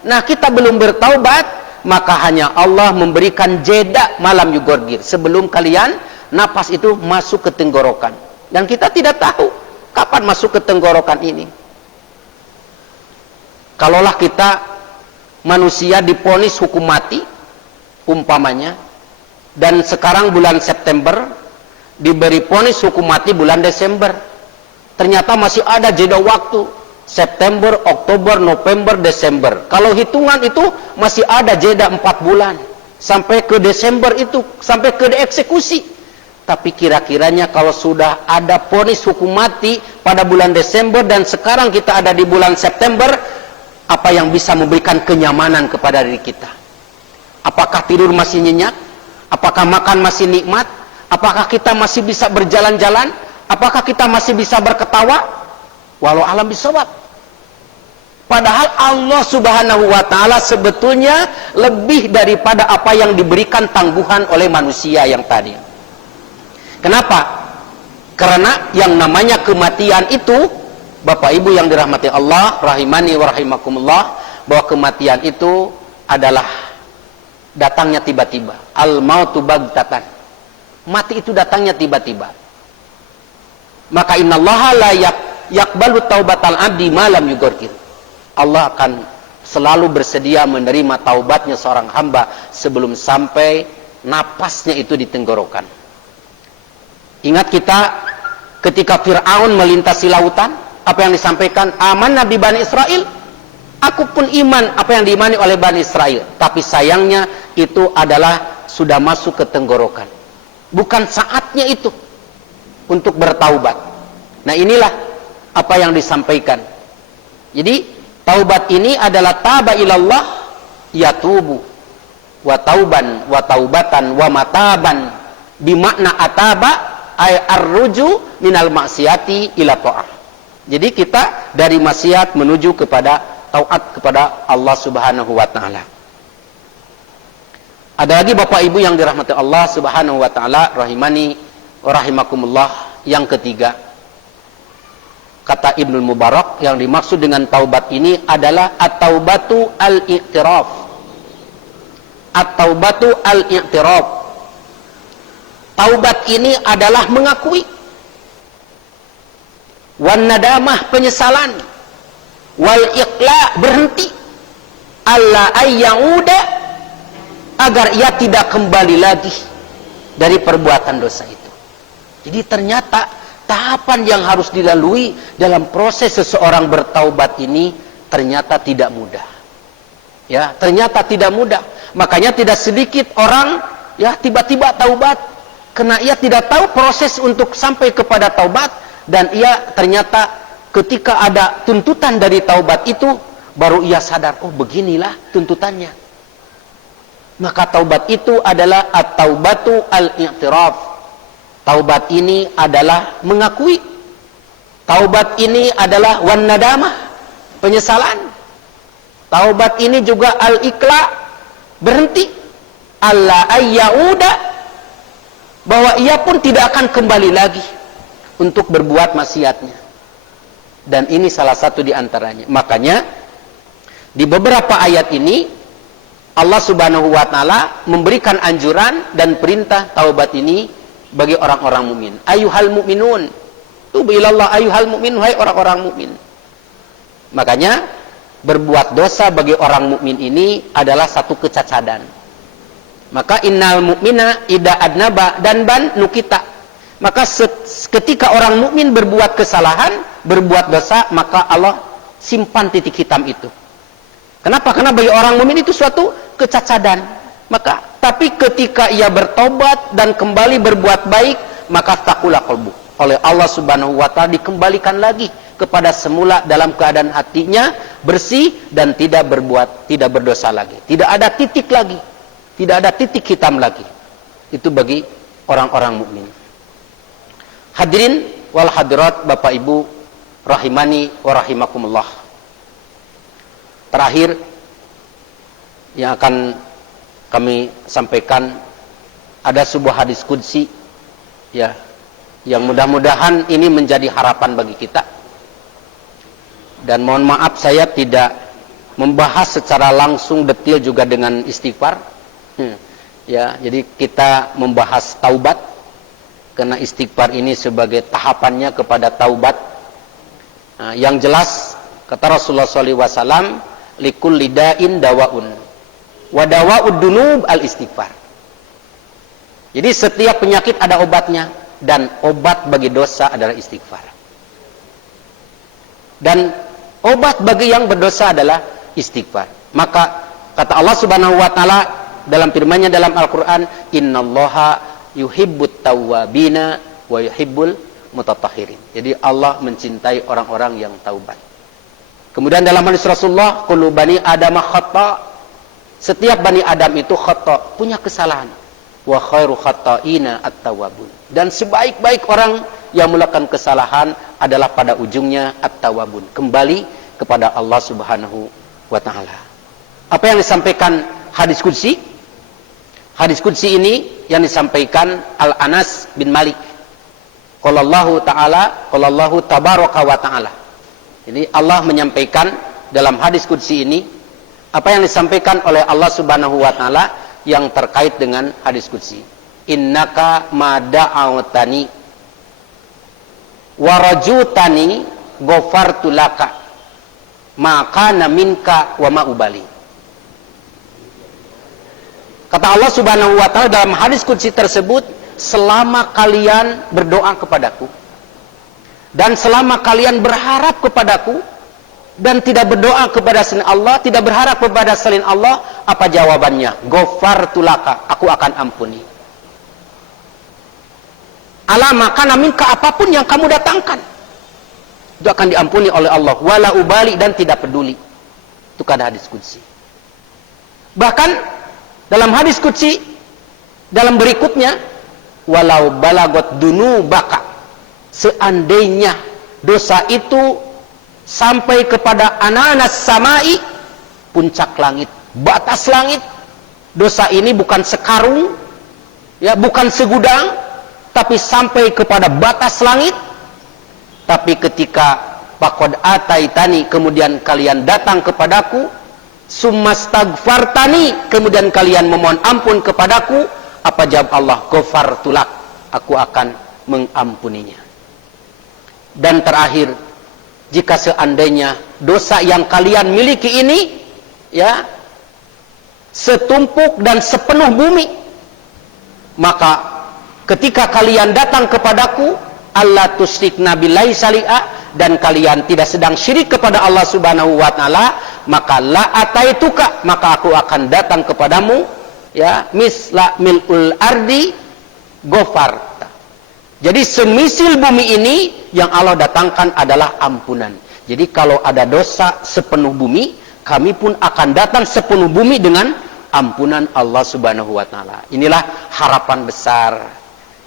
nah kita belum bertaubat, maka hanya Allah memberikan jeda malam yughargir sebelum kalian napas itu masuk ke tenggorokan. Dan kita tidak tahu kapan masuk ke tenggorokan ini. Kalaulah kita manusia diponis hukum mati umpamanya, dan sekarang bulan September diberi ponis hukum mati bulan Desember, ternyata masih ada jeda waktu September, Oktober, November, Desember. Kalau hitungan itu masih ada jeda 4 bulan sampai ke Desember itu, sampai ke eksekusi. Tapi kira-kiranya kalau sudah ada ponis hukum mati pada bulan Desember dan sekarang kita ada di bulan September, apa yang bisa memberikan kenyamanan kepada diri kita? Apakah tidur masih nyenyak? Apakah makan masih nikmat? Apakah kita masih bisa berjalan-jalan? Apakah kita masih bisa berketawa? Walau alam bisawab. Padahal Allah Subhanahu wa Ta'ala sebetulnya lebih daripada apa yang diberikan tangguhan oleh manusia yang tadi. Kenapa? Karena yang namanya kematian itu, Bapak Ibu yang dirahmati Allah, rahimani wa rahimakumullah, bahwa kematian itu adalah datangnya tiba-tiba. Al-mautu baghtatan. Mati itu datangnya tiba-tiba. Maka innallaha la yaqbalu taubatal abdi malam yughargir. Allah akan selalu bersedia menerima taubatnya seorang hamba sebelum sampai napasnya itu di tenggorokan. Ingat kita ketika Fir'aun melintasi lautan, apa yang disampaikan? Aman Nabi Bani Israel. Aku pun iman apa yang diimani oleh Bani Israel. Tapi sayangnya itu adalah sudah masuk ke tenggorokan. Bukan saatnya itu untuk bertaubat. Nah, inilah apa yang disampaikan. Jadi taubat ini adalah taba ilallah yatubu wa tauban wa taubatan wa mataban, bimakna ataba ay arruju minal maksiati ila ta'ah. Jadi kita dari maksiat menuju kepada taat kepada Allah Subhanahu wa Ta'ala. Ada lagi Bapak Ibu yang dirahmati Allah Subhanahu wa Ta'ala, rahimani wa rahimakumullah, yang ketiga, kata Ibnu Mubarak, yang dimaksud dengan taubat ini adalah at-taubatu al-i'tiraf. At-taubatu al-i'tiraf. Taubat ini adalah mengakui. Wan nadamah, penyesalan. Wal iqla, berhenti. Alla ayyauda, agar ia tidak kembali lagi dari perbuatan dosa itu. Jadi ternyata tahapan yang harus dilalui dalam proses seseorang bertaubat ini ternyata tidak mudah. Ya, ternyata tidak mudah. Makanya tidak sedikit orang ya tiba-tiba taubat karena ia tidak tahu proses untuk sampai kepada taubat, dan ia ternyata ketika ada tuntutan dari taubat itu baru ia sadar, oh beginilah tuntutannya. Maka taubat itu adalah at-taubatu al-i'tiraf. Taubat ini adalah mengakui. Taubat ini adalah wan nadamah, penyesalan. Taubat ini juga al-iqla, berhenti. Alla ayyauda, bahwa ia pun tidak akan kembali lagi untuk berbuat maksiatnya. Dan ini salah satu di antaranya. Makanya di beberapa ayat ini Allah Subhanahu wa Ta'ala memberikan anjuran dan perintah taubat ini bagi orang-orang mukmin. Ayyuhal mu'minun, tubu ilallah ayyuhal mu'min, hai orang-orang mukmin. Makanya berbuat dosa bagi orang mukmin ini adalah satu kecacadan. Maka innal mu'mina ida adnaba dan ban nukita. Maka ketika orang mukmin berbuat kesalahan, berbuat dosa, maka Allah simpan titik hitam itu. Kenapa? Karena bagi orang mukmin itu suatu kecacadan. Maka Tapi ketika ia bertobat dan kembali berbuat baik, maka taqulah qalbu. Oleh Allah Subhanahu wa taala dikembalikan lagi kepada semula dalam keadaan hatinya bersih dan tidak berdosa lagi. Tidak ada titik lagi. Tidak ada titik hitam lagi. Itu bagi orang-orang mukmin. Hadirin wal hadirat, Bapak Ibu rahimani wa rahimakumullah. Terakhir yang akan kami sampaikan, ada sebuah hadis qudsi ya, yang mudah-mudahan ini menjadi harapan bagi kita. Dan mohon maaf saya tidak membahas secara langsung detail juga dengan istighfar. Ya, jadi kita membahas taubat karena istighfar ini sebagai tahapannya kepada taubat. Nah, yang jelas kata Rasulullah SAW, likulli da'in dawaun wa dawa'ud dunub al istighfar. Jadi setiap penyakit ada obatnya, dan obat bagi dosa adalah istighfar. Dan obat bagi yang berdosa adalah istighfar. Maka kata Allah Subhanahu wa taala dalam firman-Nya dalam Al-Qur'an, innallaha yuhibbut tawwabina wa yuhibbul mutatahhirin. Jadi Allah mencintai orang-orang yang taubat. Kemudian dalam hadis Rasulullah, kullu bani adama khata'. Setiap bani Adam itu khata', punya kesalahan. Wa khairu khata'ina at-tawwabun. Dan sebaik-baik orang yang melakukan kesalahan adalah pada ujungnya at-tawwabun, kembali kepada Allah Subhanahu wa taala. Apa yang disampaikan hadis qudsi? Hadis qudsi ini yang disampaikan Al-Anas bin Malik. Qala Allah taala, qala Allah tabaraka wa taala. Jadi Allah menyampaikan dalam hadis qudsi ini apa yang disampaikan oleh Allah Subhanahu wa taala yang terkait dengan hadis qudsi. Innaka ma da'awtani wa rajutani ghafartu laka ma kana minka wa ma ubali. Kata Allah Subhanahu wa taala dalam hadis qudsi tersebut, selama kalian berdoa kepadaku dan selama kalian berharap kepadaku dan tidak berdoa kepada selain Allah, tidak berharap kepada selain Allah, apa jawabannya? Ghafartu laka, aku akan ampuni. Ala makana minka, apapun yang kamu datangkan itu akan diampuni oleh Allah. Wala ubali, dan tidak peduli. Itu kata hadis qudsi. Bahkan dalam hadis qudsi dalam berikutnya, walau balagot dunubaka, seandainya dosa itu sampai kepada ananas samai, puncak langit, batas langit. Dosa ini bukan sekarung, ya, bukan segudang, tapi sampai kepada batas langit. Tapi ketika faqad ataitani, kemudian kalian datang kepadaku, summastagfartani, kemudian kalian memohon ampun kepadaku, apa jawab Allah? Ghafartulak, aku akan mengampuninya. Dan terakhir, jika seandainya dosa yang kalian miliki ini, ya, setumpuk dan sepenuh bumi, maka ketika kalian datang kepadaku, Allah tusyrikna billahi syai'a, dan kalian tidak sedang syirik kepada Allah Subhanahu wa taala, maka la ataituka, maka aku akan datang kepadamu, ya, misla milul ardi ghafarta. Jadi semisil bumi ini yang Allah datangkan adalah ampunan. Jadi kalau ada dosa sepenuh bumi, kami pun akan datang sepenuh bumi dengan ampunan Allah Subhanahu wa taala. Inilah harapan besar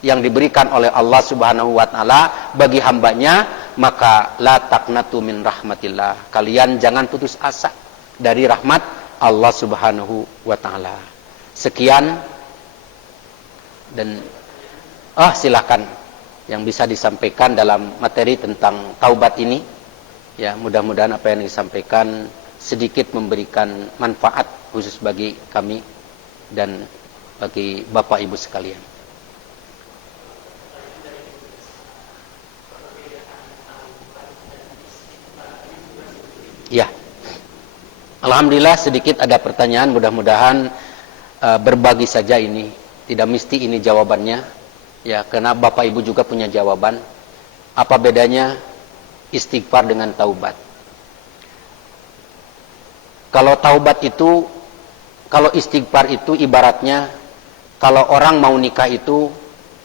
yang diberikan oleh Allah Subhanahu wa taala bagi hambanya. Maka la taqnatu min rahmatillah, kalian jangan putus asa dari rahmat Allah Subhanahu wa taala. Sekian, dan silakan yang bisa disampaikan dalam materi tentang taubat ini. Ya, mudah-mudahan apa yang disampaikan sedikit memberikan manfaat khusus bagi kami dan bagi Bapak Ibu sekalian. Ya, alhamdulillah sedikit ada pertanyaan, mudah-mudahan berbagi saja ini, tidak mesti ini jawabannya, ya, karena Bapak Ibu juga punya jawaban. Apa bedanya istighfar dengan taubat? Kalau taubat itu, kalau istighfar itu ibaratnya kalau orang mau nikah itu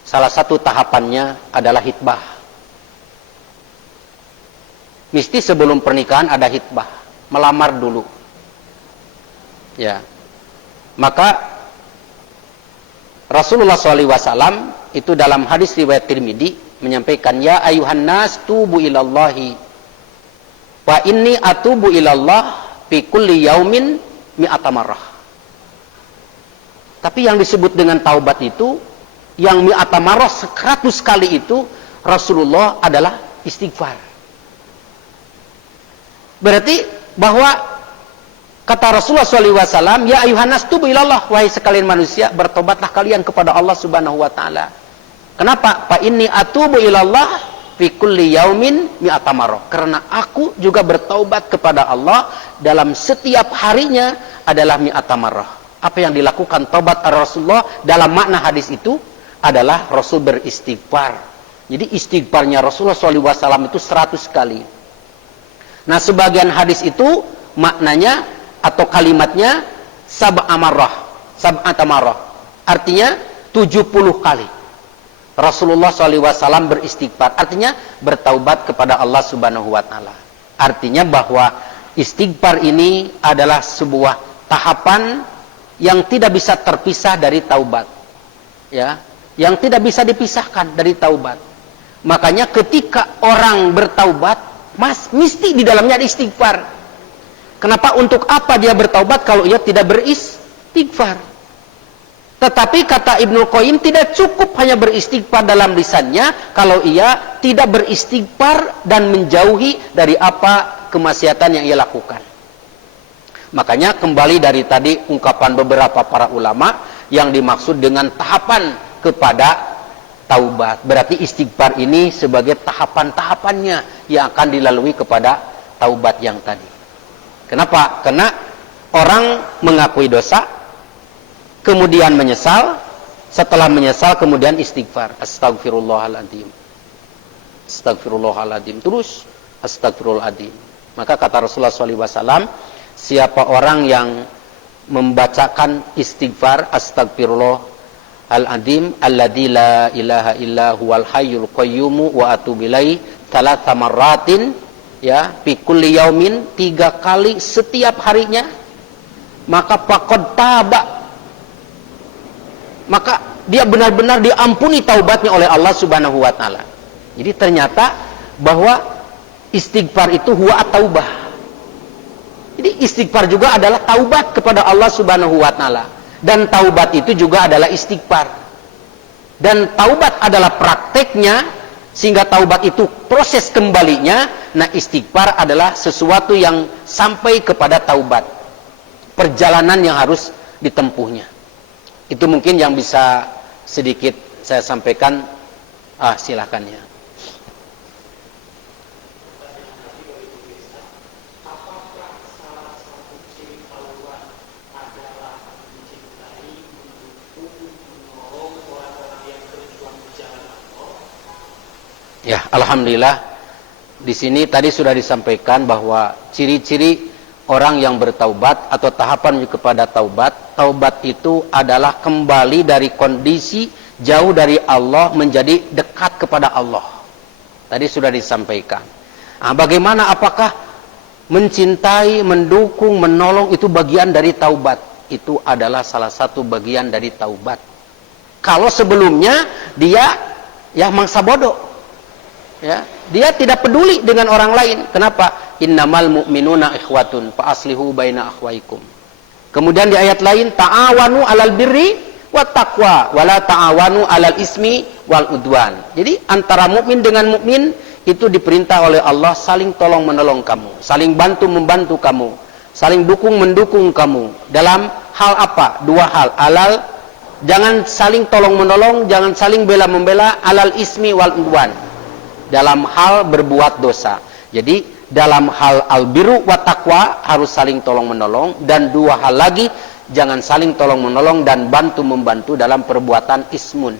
salah satu tahapannya adalah hitbah. Mesti sebelum pernikahan ada hitbah, melamar dulu. Ya. Maka Rasulullah SAW itu dalam hadis riwayat Tirmidzi menyampaikan, ya ayuhan nas tubu ilallahi wa inni atubu ilallah fi kulli yaumin mi'ata marrah. Tapi yang disebut dengan taubat itu, yang mi'ata marrah 100 kali itu Rasulullah adalah istighfar. Berarti bahwa kata Rasulullah SAW, ya ayuhan nas tubu ilallah, wahai sekalian manusia, bertobatlah kalian kepada Allah Subhanahu wa taala. Kenapa? Fa inni atubu ilallah fi kulli yaumin mi'ata marrah. Karena aku juga bertaubat kepada Allah dalam setiap harinya adalah mi'ata marrah. Apa yang dilakukan taubat Rasulullah dalam makna hadis itu adalah Rasul beristighfar. Jadi istighfarnya Rasulullah SAW itu 100 kali. Nah, sebagian hadis itu maknanya atau kalimatnya sab'a marrah. Artinya 70 kali. Rasulullah SAW beristighfar. Artinya bertaubat kepada Allah Subhanahu wa taala. Artinya bahwa istighfar ini adalah sebuah tahapan yang tidak bisa terpisah dari taubat. Ya, yang tidak bisa dipisahkan dari taubat. Makanya ketika orang bertaubat, mesti di dalamnya ada istighfar. Kenapa? Untuk apa dia bertaubat kalau ia tidak beristighfar? Tetapi kata Ibnu Qayyim, tidak cukup hanya beristighfar dalam lisannya kalau ia tidak beristighfar dan menjauhi dari apa kemaksiatan yang ia lakukan. Makanya kembali dari tadi ungkapan beberapa para ulama yang dimaksud dengan tahapan kepada taubat. Berarti istighfar ini sebagai tahapan-tahapannya yang akan dilalui kepada taubat yang tadi. Kenapa? Karena orang mengakui dosa, kemudian menyesal, setelah menyesal kemudian istighfar. Astagfirullahaladzim. Astagfirullahaladzim. Terus astagfirullahaladzim. Maka kata Rasulullah SAW, siapa orang yang membacakan istighfar astagfirullahaladzim alladzi la ilaha illa huwal hayyul qayyum wa atubu ilaihi 3 marratin, ya, fi kulli yaumin, 3 kali setiap harinya, maka faqad taba, maka dia benar-benar diampuni taubatnya oleh Allah Subhanahu wa taala. Jadi ternyata bahwa istighfar itu huwa at-taubah. Jadi istighfar juga adalah taubat kepada Allah Subhanahu wa taala, dan taubat itu juga adalah istighfar. Dan taubat adalah prakteknya, sehingga taubat itu proses kembalinya. Nah, istighfar adalah sesuatu yang sampai kepada taubat, perjalanan yang harus ditempuhnya. Itu mungkin yang bisa sedikit saya sampaikan. Silakan ya. Ya, alhamdulillah. Di sini tadi sudah disampaikan bahwa ciri-ciri orang yang bertaubat atau tahapan kepada taubat, taubat itu adalah kembali dari kondisi jauh dari Allah menjadi dekat kepada Allah. Tadi sudah disampaikan. Nah, bagaimana, apakah mencintai, mendukung, menolong itu bagian dari taubat? Itu adalah salah satu bagian dari taubat. Kalau sebelumnya dia ya mangsa bodoh, ya, dia tidak peduli dengan orang lain. Kenapa? Innamal mu'minuna ikhwatun fa aslihu baina akhwaikum. Kemudian di ayat lain, ta'awanu 'alal birri wat taqwa wa la ta'awanu 'alal ismi wal udwan. Jadi antara mukmin dengan mukmin itu diperintah oleh Allah saling tolong menolong kamu, saling bantu membantu kamu, saling dukung mendukung kamu. Dalam hal apa? 2 hal. Alal, jangan saling tolong menolong, jangan saling bela membela, alal ismi wal udwan, dalam hal berbuat dosa. Jadi dalam hal albiru wa taqwa harus saling tolong menolong, dan 2 hal lagi, jangan saling tolong menolong dan bantu membantu dalam perbuatan ismun,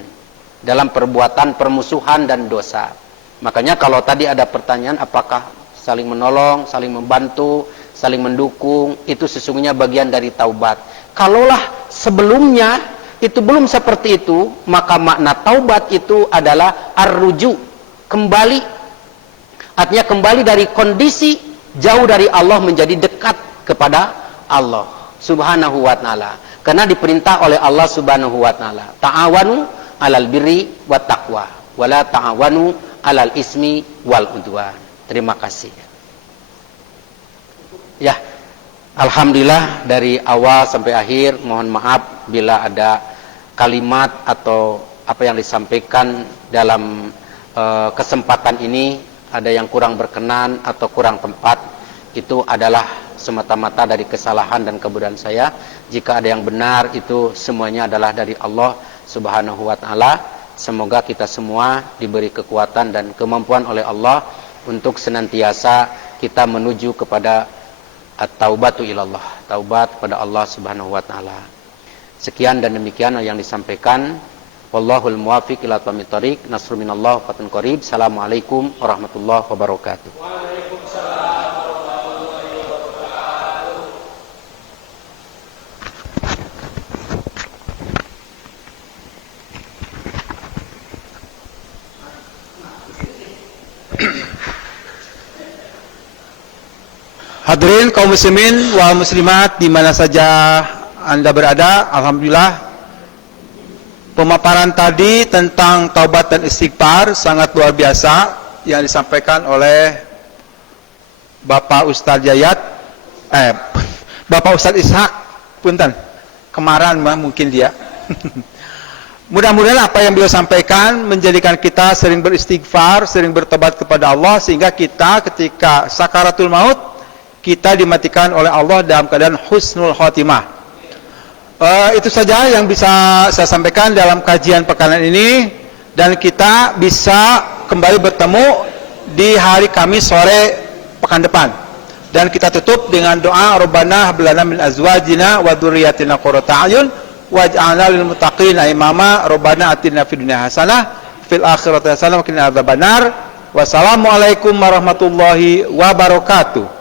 dalam perbuatan permusuhan dan dosa. Makanya kalau tadi ada pertanyaan apakah saling menolong, saling membantu, saling mendukung itu sesungguhnya bagian dari taubat. Kalaulah sebelumnya itu belum seperti itu, maka makna taubat itu adalah ar-ruju, kembali. Artinya kembali dari kondisi jauh dari Allah menjadi dekat kepada Allah Subhanahu wa taala. Karena diperintah oleh Allah Subhanahu wa taala, ta'awanu 'alal birri wat taqwa, wala ta'awanu 'alal ismi wal udwan. Terima kasih. Ya, alhamdulillah dari awal sampai akhir mohon maaf bila ada kalimat atau apa yang disampaikan dalam kesempatan ini ada yang kurang berkenan atau kurang tepat. Itu adalah semata-mata dari kesalahan dan kebodohan saya. Jika ada yang benar, itu semuanya adalah dari Allah Subhanahu wa taala. Semoga kita semua diberi kekuatan dan kemampuan oleh Allah untuk senantiasa kita menuju kepada at-taubatu ilallah, taubat kepada Allah Subhanahu wa taala. Sekian dan demikian yang disampaikan. Wallahul muwaffiq ila aqwamit thoriq. Nasrun minallah fatun qarib. Assalamualaikum warahmatullahi wabarakatuh. Waalaikumsalam warahmatullahi wabarakatuh. Hadirin kaum muslimin wal muslimat di mana saja Anda berada, alhamdulillah pemaparan tadi tentang taubat dan istighfar sangat luar biasa yang disampaikan oleh Bapak Ustadz Yayat, Bapak Ustadz Ishak, punten, kemarin mungkin dia. Mudah-mudahan apa yang beliau sampaikan menjadikan kita sering beristighfar, sering bertobat kepada Allah, sehingga kita ketika sakaratul maut kita dimatikan oleh Allah dalam keadaan husnul khotimah. Itu saja yang bisa saya sampaikan dalam kajian pekan ini, dan kita bisa kembali bertemu di hari Kamis sore pekan depan. Dan kita tutup dengan doa Rabbana hab lana min azwajina wa dzurriyyatina qurrata a'yun waj'alna lil muttaqina imama. Rabbana atina fid dunya hasanah fil akhirati hasanah wa qina adzabannar. Wassalamualaikum warahmatullahi wabarakatuh.